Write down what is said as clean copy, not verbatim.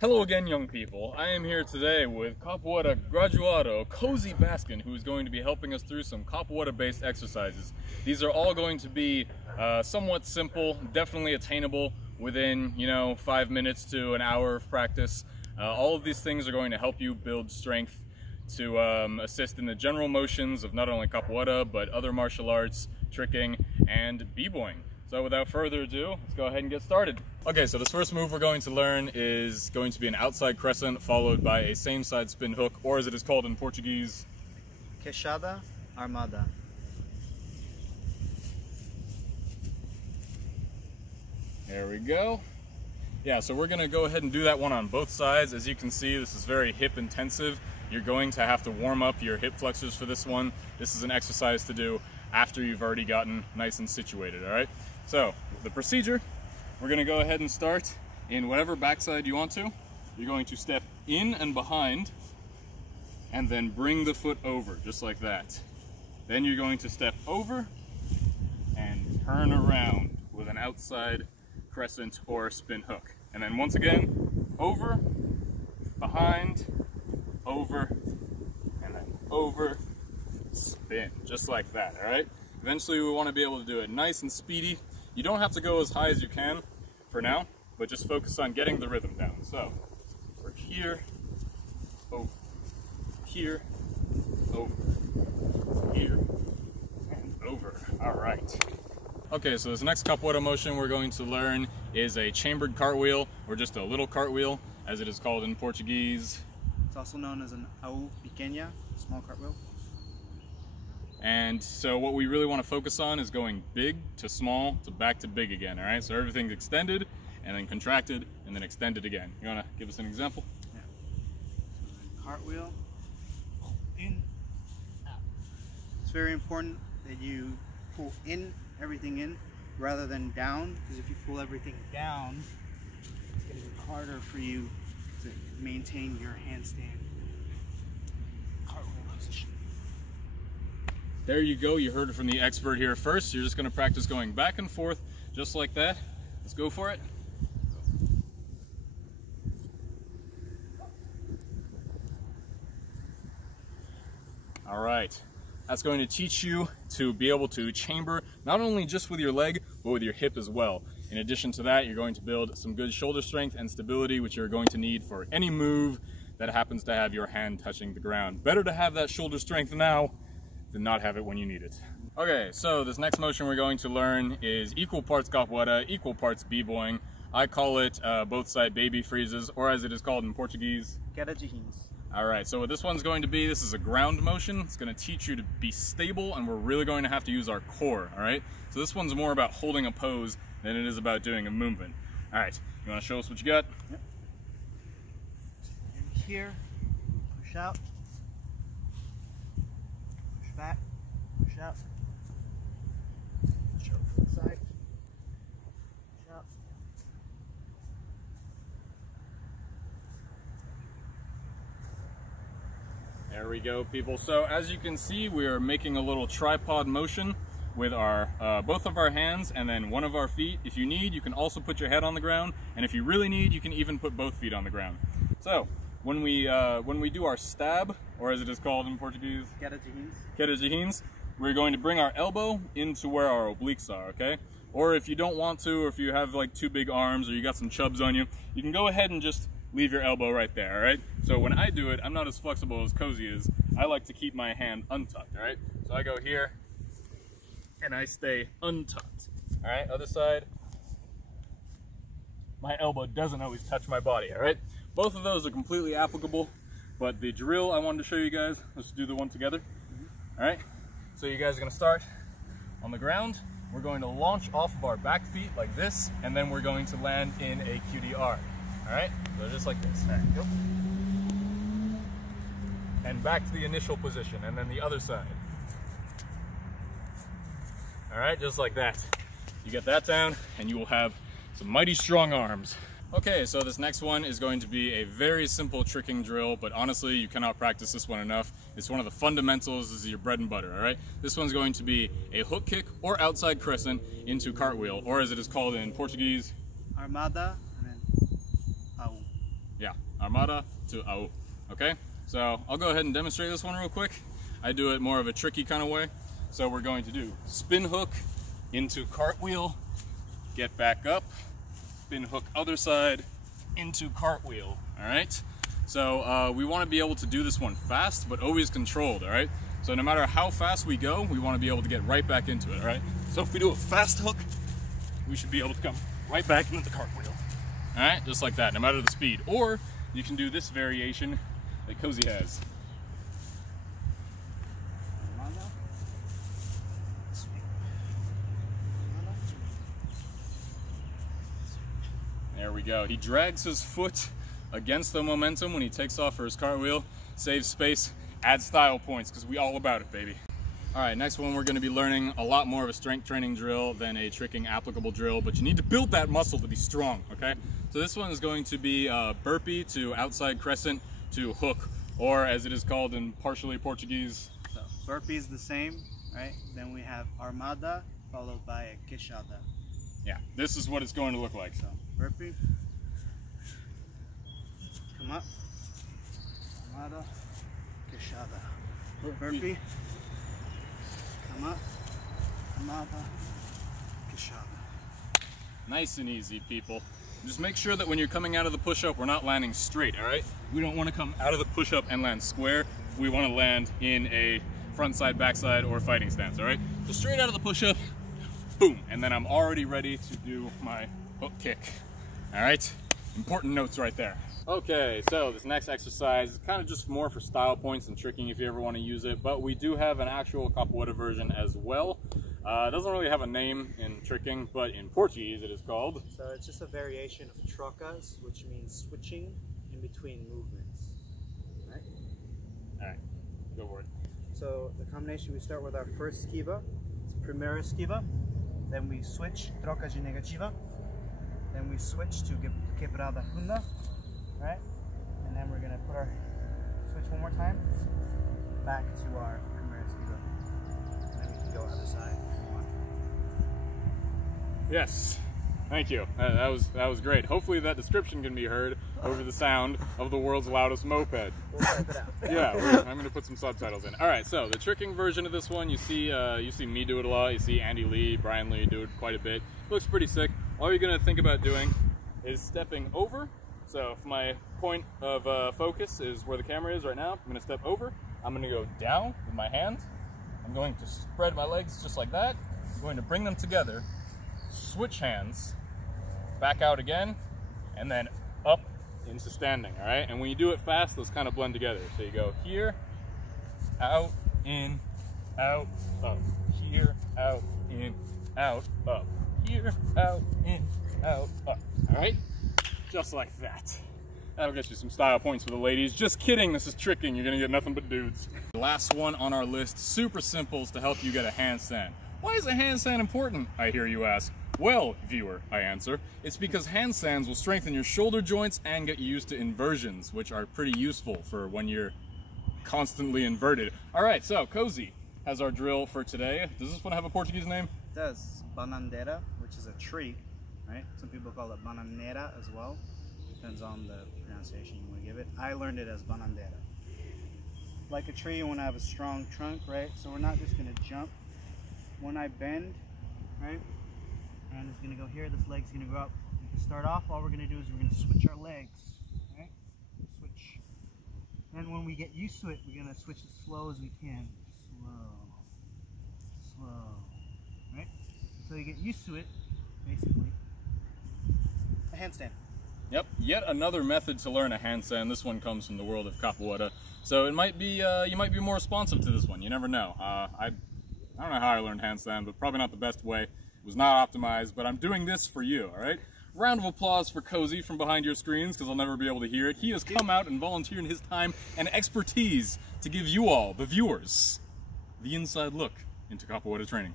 Hello again, young people. I am here today with Capoeira Graduato Kosey Baskin, who is going to be helping us through some capoeira-based exercises. These are all going to be somewhat simple, definitely attainable within, 5 minutes to an hour of practice. All of these things are going to help you build strength to assist in the general motions of not only capoeira, but other martial arts, tricking, and b-boying. So without further ado, let's go ahead and get started. Okay, so this first move we're going to learn is going to be an outside crescent followed by a same side spin hook, or as it is called in Portuguese, Queixada armada. There we go. Yeah, so we're going to go ahead and do that one on both sides. As you can see, this is very hip intensive. You're going to have to warm up your hip flexors for this one. This is an exercise to do after you've already gotten nice and situated, all right? So, the procedure, we're going to go ahead and start in whatever backside you want to. You're going to step in and behind, and then bring the foot over, just like that. Then you're going to step over and turn around with an outside crescent or spin hook. And then once again, over, behind, over, and then over, spin, just like that, all right? Eventually we want to be able to do it nice and speedy. You don't have to go as high as you can for now, but just focus on getting the rhythm down. So, we're here, over, here, over, here, and over. All right. Okay, so this next capoeira motion we're going to learn is a chambered cartwheel, or just a little cartwheel, as it is called in Portuguese. It's also known as an au pequena, small cartwheel. And so what we really want to focus on is going big to small to back to big again, all right? So everything's extended and then contracted and then extended again. You want to give us an example? Yeah. So cartwheel, in, out. It's very important that you pull everything in rather than down, because if you pull everything down, it's going to be harder for you to maintain your handstand cartwheel position. There you go, you heard it from the expert here first. You're just going to practice going back and forth just like that. Let's go for it. All right, that's going to teach you to be able to chamber not only just with your leg, but with your hip as well. In addition to that, you're going to build some good shoulder strength and stability, which you're going to need for any move that happens to have your hand touching the ground. Better to have that shoulder strength now than not have it when you need it. Okay, so this next motion we're going to learn is equal parts capoeira, equal parts b-boying. I call it both side baby freezes, or as it is called in Portuguese, Queda de rins. all right, so what this one's going to be, this is a ground motion. It's going to teach you to be stable, and we're really going to have to use our core, all right? So this one's more about holding a pose than it is about doing a movement. All right, you want to show us what you got? Yep. In here, push out, push back, push out, push out to the side, push out. There we go, people. So as you can see, we are making a little tripod motion with our both of our hands and then one of our feet. If you need, you can also put your head on the ground, and if you really need, you can even put both feet on the ground. So when we do our stab, or as it is called in Portuguese, Queda de rins. we're going to bring our elbow into where our obliques are, okay? Or if you don't want to, or if you have like two big arms or you got some chubs on you, you can go ahead and just leave your elbow right there, all right? So when I do it, I'm not as flexible as Kosey is. I like to keep my hand untucked, all right? So I go here, and I stay untucked, all right? Other side. My elbow doesn't always touch my body, all right? Both of those are completely applicable, but the drill I wanted to show you guys, let's do the one together, all right? So you guys are gonna start on the ground. We're going to launch off of our back feet like this, and then we're going to land in a QDR. All right, so just like this. All right, go. And back to the initial position, and then the other side. All right, just like that. You get that down, and you will have some mighty strong arms. Okay, so this next one is going to be a very simple tricking drill, but honestly, you cannot practice this one enough. It's one of the fundamentals. This is your bread and butter, all right? This one's going to be a hook kick or outside crescent into cartwheel, or as it is called in Portuguese, Armada, and then au. Yeah, armada to au. Okay, so I'll go ahead and demonstrate this one real quick. I do it more of a tricky kind of way. So we're going to do spin hook into cartwheel, get back up, spin hook other side into cartwheel. All right, so we want to be able to do this one fast but always controlled. All right, so no matter how fast we go, we want to be able to get right back into it. All right, so if we do a fast hook, we should be able to come right back into the cartwheel. All right, just like that, no matter the speed. Or you can do this variation that Kosey has. There we go. He drags his foot against the momentum when he takes off for his cartwheel, saves space, adds style points, because we all about it, baby. All right, next one, we're going to be learning a lot more of a strength training drill than a tricking applicable drill, but you need to build that muscle to be strong, okay? So this one is going to be burpee to outside crescent to hook, or as it is called in partially Portuguese. So burpee is the same, right? Then we have armada followed by a queixada. Yeah, this is what it's going to look like. So burpee, come up, armada, queixada. Burpee, come up, armada, queixada. Nice and easy, people. Just make sure that when you're coming out of the push-up, we're not landing straight, all right? We don't want to come out of the push-up and land square. We want to land in a front side, back side, or fighting stance, all right? So straight out of the push-up, boom, and then I'm already ready to do my hook kick, all right? Important notes right there. Okay, so this next exercise is kind of just more for style points and tricking if you ever want to use it, but we do have an actual capoeira version as well. It doesn't really have a name in tricking, but in Portuguese it is called. So it's just a variation of trocas, which means switching in between movements. Right? All right, go for it. So the combination, we start with our first esquiva, it's primeira esquiva, then we switch, troca de negativa, then we switch to quebrada funda, right? And then we're gonna put our switch one more time, back to our primeira esquiva. And then we can go other side. Yes, thank you. That was great. Hopefully that description can be heard over the sound of the world's loudest moped. We'll type it out. Yeah, I'm gonna put some subtitles in. All right, so the tricking version of this one, you see me do it a lot. You see Andy Lee, Brian Lee do it quite a bit. Looks pretty sick. All you're gonna think about doing is stepping over. So if my point of focus is where the camera is right now, I'm gonna step over. I'm gonna go down with my hands. I'm going to spread my legs just like that. I'm going to bring them together. Switch hands, back out again, and then up into standing, all right? And when you do it fast, those kind of blend together. So you go here, out, in, out, up. Here, out, in, out, up. Here, out, in, out, up. All right? Just like that. That'll get you some style points for the ladies. Just kidding, this is tricking. You're gonna get nothing but dudes. The last one on our list, super simple, is to help you get a handstand. Why is a handstand important, I hear you ask? Well, viewer, I answer, it's because handstands will strengthen your shoulder joints and get you used to inversions, which are pretty useful for when you're constantly inverted. All right, so Kosey has our drill for today. Does this one have a Portuguese name? It does. Bananeira, which is a tree, right? Some people call it bananeira as well. Depends on the pronunciation you want to give it. I learned it as bananeira. Like a tree, you want to have a strong trunk, right? So we're not just going to jump. When I bend, right? And it's going to go here, this leg's going to go up. To start off, all we're going to do is we're going to switch our legs, right? Switch. And when we get used to it, we're going to switch as slow as we can. Slow, slow, right? So you get used to it, basically. A handstand. Yep, yet another method to learn a handstand. This one comes from the world of capoeira. So it might be, you might be more responsive to this one. You never know. I don't know how I learned handstand, but probably not the best way. It was not optimized, but I'm doing this for you, all right? Round of applause for Kosey from behind your screens, because I'll never be able to hear it. He has come out and volunteered his time and expertise to give you all, the viewers, the inside look into capoeira training.